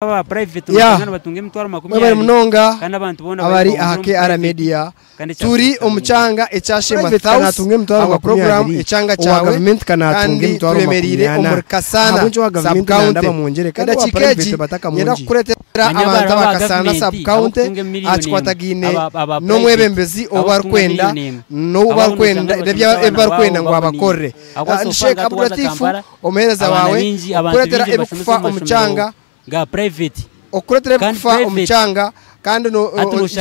aba private batunga emitwaro 20 bari munonga kandi abantu bona abari ahake ara media turi omucanga ecyashema thousands aba program ecyanga cyawe government kanatunga emitwaro 20 omurkasana sub county kandi chikeji yenda kuretera abantu abakasana sub county atkwatagine no mwebembezi obarkwenda no barkwenda ebarkwenda ngo abakorre Sheikh Abdulatif omereza wawe kuretera ebikufa omucanga ga private okuretera kufa omucanga kandi no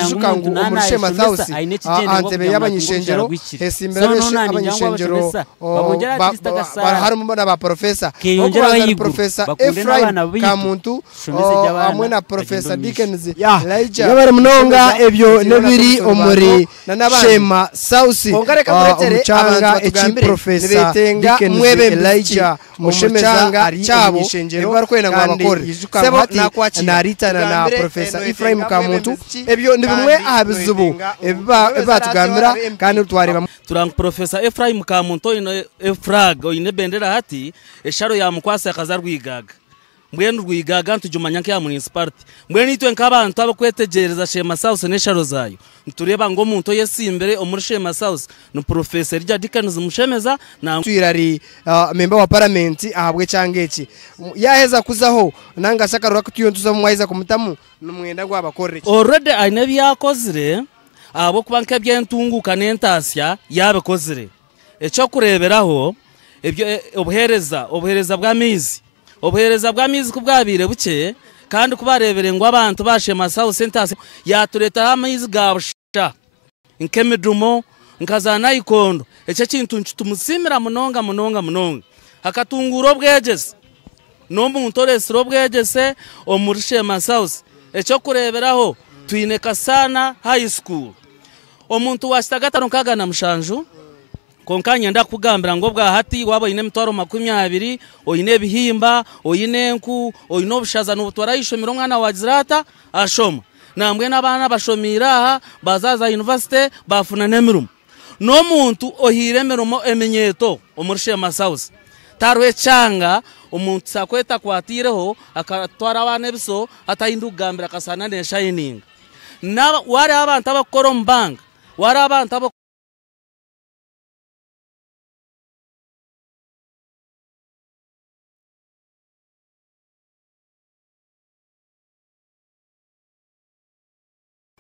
shukangu omushema thausi antebe yabanyishenjero hesimbera beshe abanyishenjero harimo na professor professor Ephraim Kamuntu amwe na professor Dickens Elijah yabari munonga ebyo nebiri omuri shema thausi omucanga echi professor Dickens Elijah mushemeza cyabo ebarkwena ngo abakore sebo naritana na professor Ephraim Kamuntu ebyo ndibimwe abizubu ebatugambira kandi twareba turang professor Ephraim Kamuntu ino Efrag ine bendera hati esharo ya mukwasa kazarwigaga mbwenu rwigaga ntujumanya nke ya municipality mbwenu itwe nk'abantu abakwetegereza Shema South n'esharo zayo ntureba ngo muntu yesimbere omuri Shema South no professor Elijah Dickens mushemeza na twirari member wa parliament ahabwe cyangeki yaheza kuzaho nanga shakarura kutiyo ntuza mwayiza kumutamu numwenda gwabakorre already aine byakozire abo kubanka byentunguka n'entasya yabekozire eco kureberaho ebyo obuhereza bw'amizi kubwabire buke kandi kubarebere ngo abantu bashema South Centers yatureta amayizi gabusha nkemidumo nkazana ikondo ece kintu tumusimira munonga akatunguro bwegese no muntu resro bwegese omuri Shema South eco kureberaho twine Kasana High School omuntu washitagatano kagana mushanju konkanya ndakugambira ngo bwa hati wabo ine mitwaro 20 oyine bihimba oyine enku oyine obushaza n'ubutwarayisho mwana wa Zirata ashoma nambwe n'abana bashomira bazaza university bafuna nemirumo no muntu ohire mirumo emenyeto omuri Shema South tarwe cyanga umuntu sakweta kwatireho akatwara abana ebiso atayindugambira Kasana ne shining na wari abantu abakora mbanga wari abantu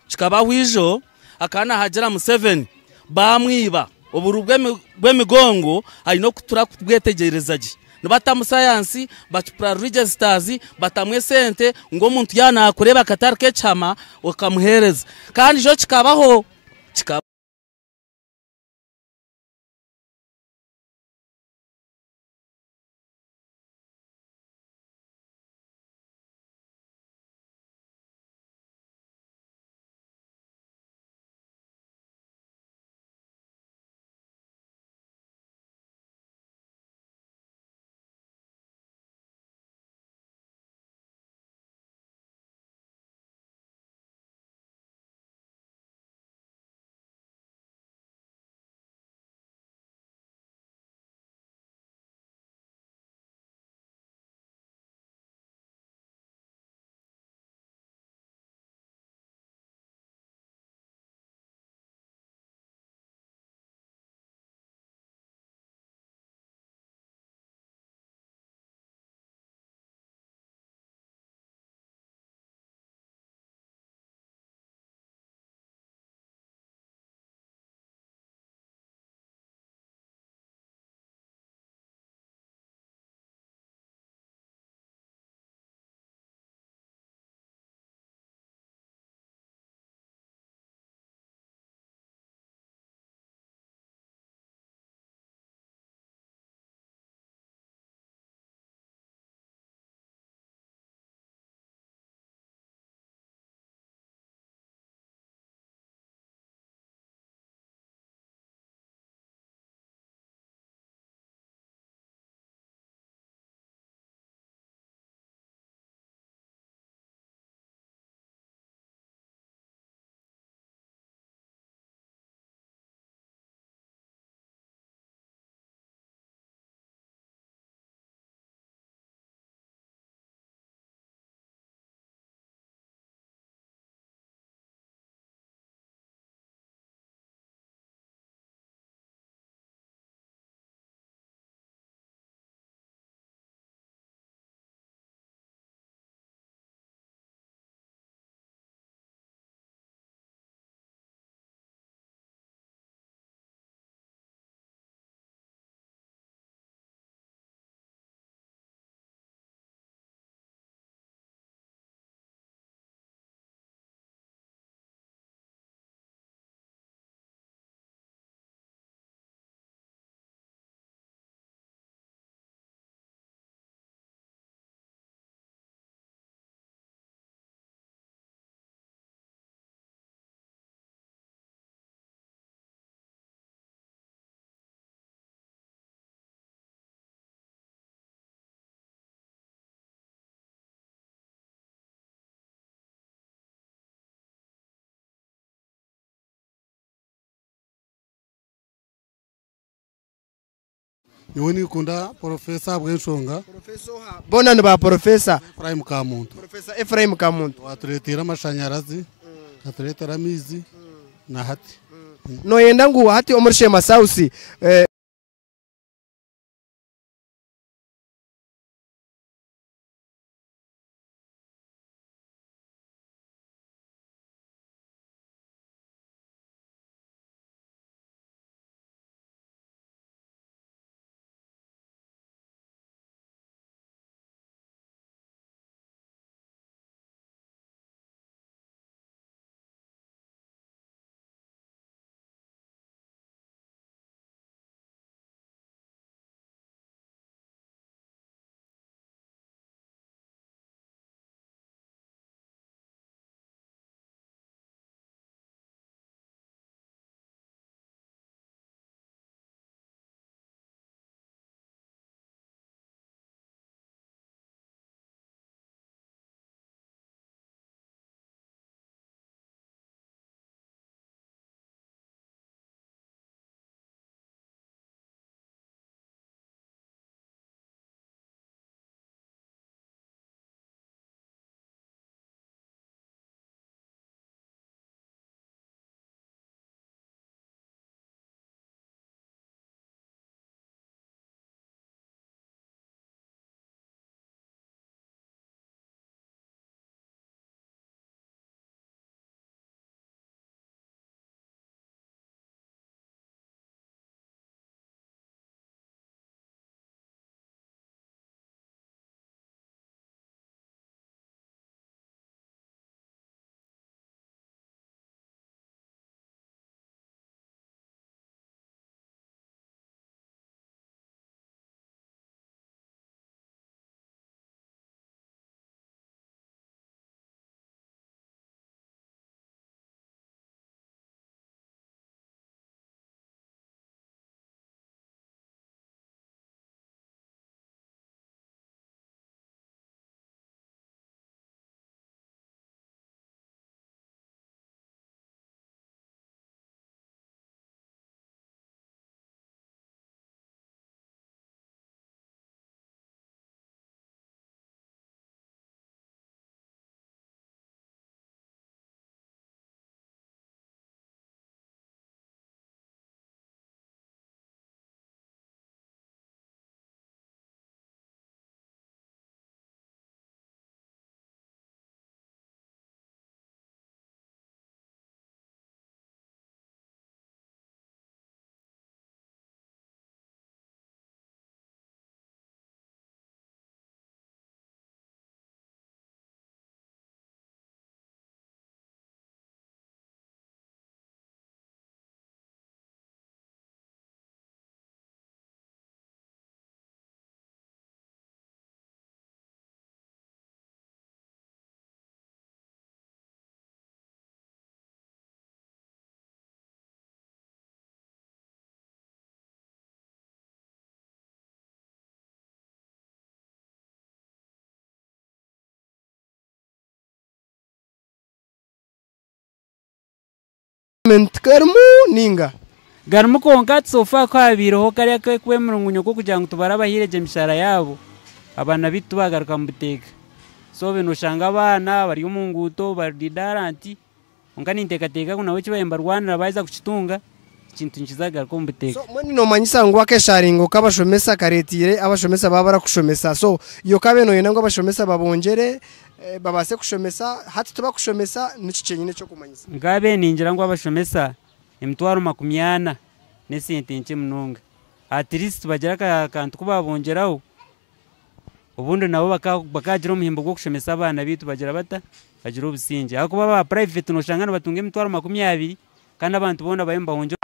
chikaba hwijo akana hagera mu 7 bamwiba oburubwe bw'emigongo ari no kutura kubwetegerezaji nibatamu science batupra registers batamwe sente ngo muntu yana kureba katarke chama okamuhereza kandi jo chikabaho Yoni kunda Professor Bwenshonga. Bona ni ba Professor Ephraim Kamuntu. Professor Ephraim Kamuntu. Watuletera amashanyarazi, katuletera amizi na hati. No yenda ngu hati omurshe masausi Karmu ninga garmu konka tsofa kwa biroho kare kwe murungunyo ko kugira ngo tubara bahireje mishara yabo abana bitu bagaruka mbuteka so bino shanga abana bari mu nguto bari daranti ongani ntekateka kuna wechi bayemba Rwanda baza kuchitunga ikintu nchizagaruka mbuteka so mwani no manyisa ngo akesharingo kabashomesa karetire abashomesa babara kushomesa so iyo kabeno yena ngo abashomesa babongere babase kushomesa hati tuba kushomesa n'iki nyine cyo kumanyisa ngabe ningira ngo abashomesa emitwaro 80 nesente nche munonga at least bagira kantu kubabongeraho ubundi nabo bakagira umuhimbo gwo kushomesa abana bitu bagira bata bagira obusinje ako baba private no shangana batunga emitwaro 20 kandi abantu bona bayemba honje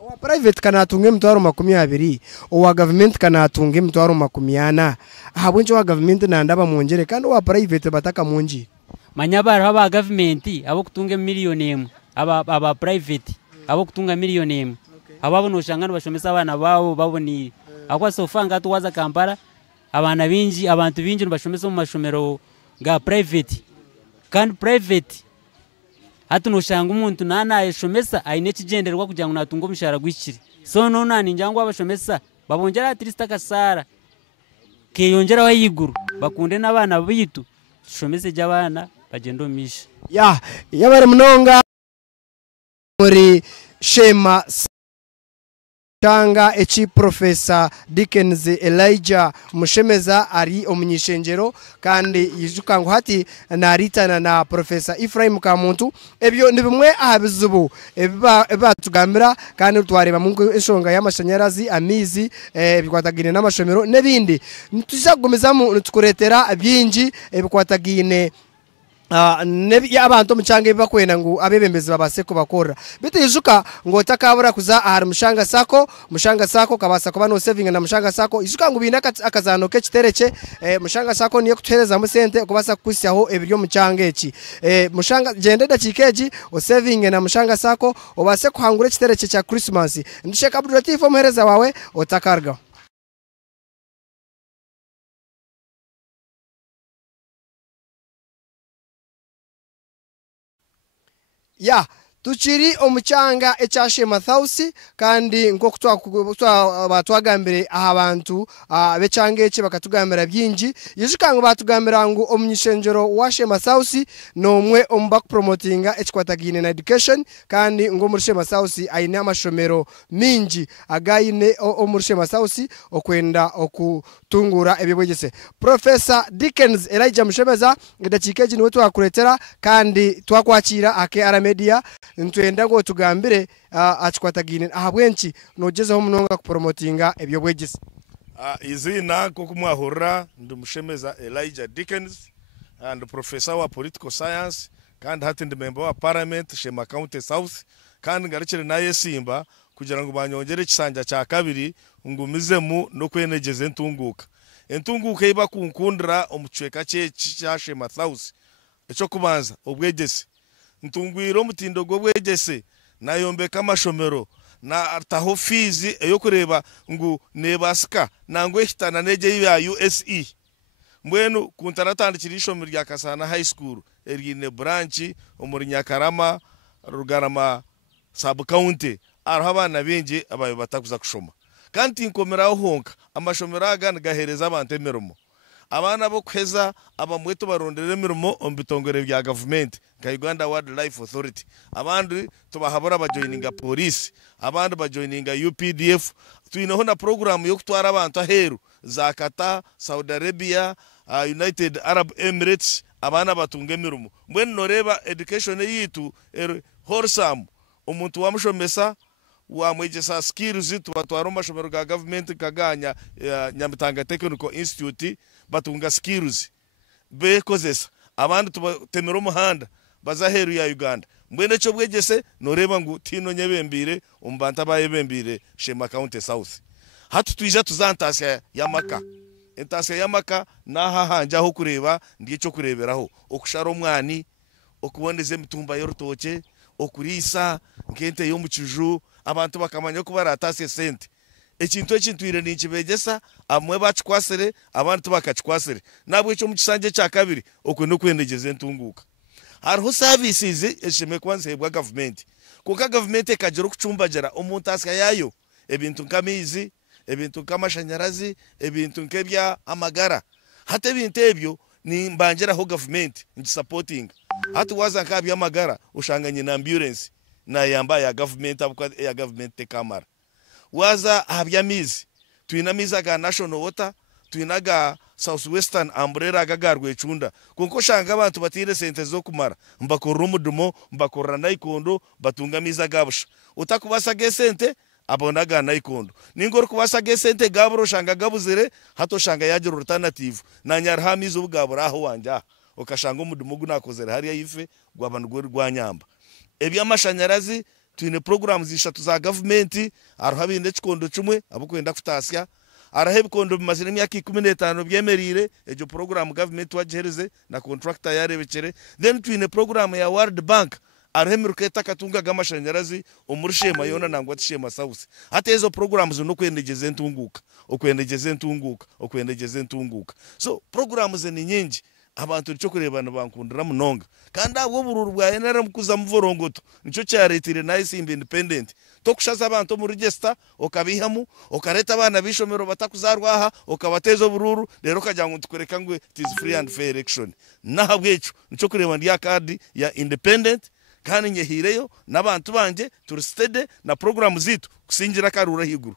wa private kana atunga emitwaro 20 owa government kana atunga emitwaro 80 ahabunje wa government nandaba mongere kandi wa private bataka monji manyabara aba government abo kutunga miliyoni aba private abo kutunga miliyoni abo no shangana bashomesa abana babo baboni akwa sofanga tuwaza Kampala abana binji abantu binji bashomesa mu mashomero ga private kandi private hatu no shanga umuntu nana yeshomesa aine kigenderwa kugira ngo natunga umushara gwikiri so nona ninjangwa abashomesa babongera atirista kasara kiyongera wayiguru bakunde n'abana bitu shomese jabana bagendo misha yabare munonga muri Shema Changa echi Professor Dickens Elijah Mushemeza ari omunyishengero kandi yijukango hati naritana na Professor Ephraim Kamuntu ebyo ni bimwe ahabizubu ebatugambira kandi twareba mu eshonga y'amashanyarazi amizi bikwatagine n'amashomero nebindi tuzagomeza mu tukuretera byinji bikwatagine abantu muchange bakwena ngo abebembezi babaseko bakora bitijuka ngo takabura kuza ahari mushanga sako kabasa kuba no saving na mushanga sako ijuka ngo binaka akazano ke kitereke mushanga sako niyo kutereza mu sente kubasa kusyaho ebiryo muchange eki mushanga gende dakikeji o saving na mushanga sako obase kuhangure kitereke cha Christmas ndisheka Abdulatif omuhereza wawe otakarga tuchiri omuchanga echa Shema Thausi kandi nko batwagambire abantu bechange eche bakatugambira byinji yishikanga batugambira ngo omunyishenjero wa Shema Thausi nomwe omba promotinga echikwatagine na education kandi ngo muri Shema Thausi aine amashomero minji agayine omuri Shema Thausi okwenda okutungura ebibwegese Professor Dickens Elijah Mushemeza ndakikeji niwe twakuretera kandi twakwakira ake ara media ntwenda ngo tugambire achikwatagine ahabwenchi nogezeho munonga ku promotinga ebyo bwegese izina ko kumwahurira ndumushemeza Elijah Dickens and professor wa political science kandi hati ndi member wa parliament Shema County South kandi ngarekere naye Simba kugira ngo banyongere kisanja cya kabiri ngumizemu no kwenegeze entunguka iba kunkundira omucweka cye cya Shema South eco kubanza obwegese ntungwiro mutindo go bwegese nayombeka amashomero na artaho fees eyo kureba ngo nebasika nangwe hitana neje ya USE mbwenu kuntaratandikira ishomo rya Kasana High School erine branch omuri Nyakarama Rugarama sub county araho abana benje abayo batakuza kushoma kandi nkomeraho honka amashomero agana gahereza abantu emirimo abana bo kweza abamweto barondera emirimo ombitongere bya government ka Uganda Wildlife Authority abandi tubahabura bajoininga police abandi bajoininga UPDF tuinaho na program yo kutwara abantu aheru za Qatar Saudi Arabia United Arab Emirates abana batunga emirimo mbwene noreba education yitu wholesome umuntu wamushomesa wamwegesa skills tubatwara amashomero ga government kaganya Nyamitanga Technical Institute batunga skills bekozesa abandi tubatemera umuhanda bazaheru ya Uganda mbwene cyo bwegese noreba ngo tino nyebembire umbanta bayebembire Shema County South hatu twija tuzantasya yamaka entasya yamaka naha hanjaho kureba ndico kureberaho okushara omwani okuboneze mitumba y'orutoke okurisa nkente yo muciju abantu bakamanya ko baratasye sente ekintu ekintwire ninkibegesa amwe bachikwasere abantu bakachikwasere nabwo cyo mukisanje cya kabiri okwe kwendegeze entunguka hariho services esheme kwanze bwa government kuko government ekagera kucumbagera omuntu asya yayo ebintu nkamizi ebintu nk'amashanyarazi ebintu nk'ebya amagara hata ebintu ebyo ni mbangeraho government supporting hata waza nk'abya amagara ushanganye na ambulance na yamba ya government abukwa ya government tekamara waza habya mizi tuina miza ga national water tuina ga southwestern umbrella gagarwe chunda kuko shanga abantu batire sente zo kumara mbakora umudumo mbakora nayikondo batunga miza gabusha utakubasa ge sente abona ga nayikondo ningoro kubasa ge sente gaburo shanga gabuzire hato shanga yagira alternative na nyarha mizo bugabura aho wanja ukashanga umudumo gunakozera hariya yife gwabantu rwanyamba ebyamashanyarazi tuine programs zishatu za government arahabinde chikondo chumwe abukwenda kutasya arahebikondo bimazire myaka 15 byemerire ejo program government wajereze na contractor yarebekere then tuine program ya World Bank arahemuruketa katunga gamashanyarazi umurishema yona nangwa tishema South hata ezo programs no kwendegeze entunguka so programs ni nyingi abantu cyo kurebana bankundira munonga kandi abo bururu bwa enera mukuza muvorongoto nico cyaretire nayo simba independent tokushaza abantu mu register okabihamu okareta abana bishomero batakuzarwaha okabateza bururu rero kajya ngo tukureka ngo it is free and fair election nahabwecho nico kureba ndi card ya independent kandi nyehireyo n'abantu banje turistede na program zitu kusingira karura higuru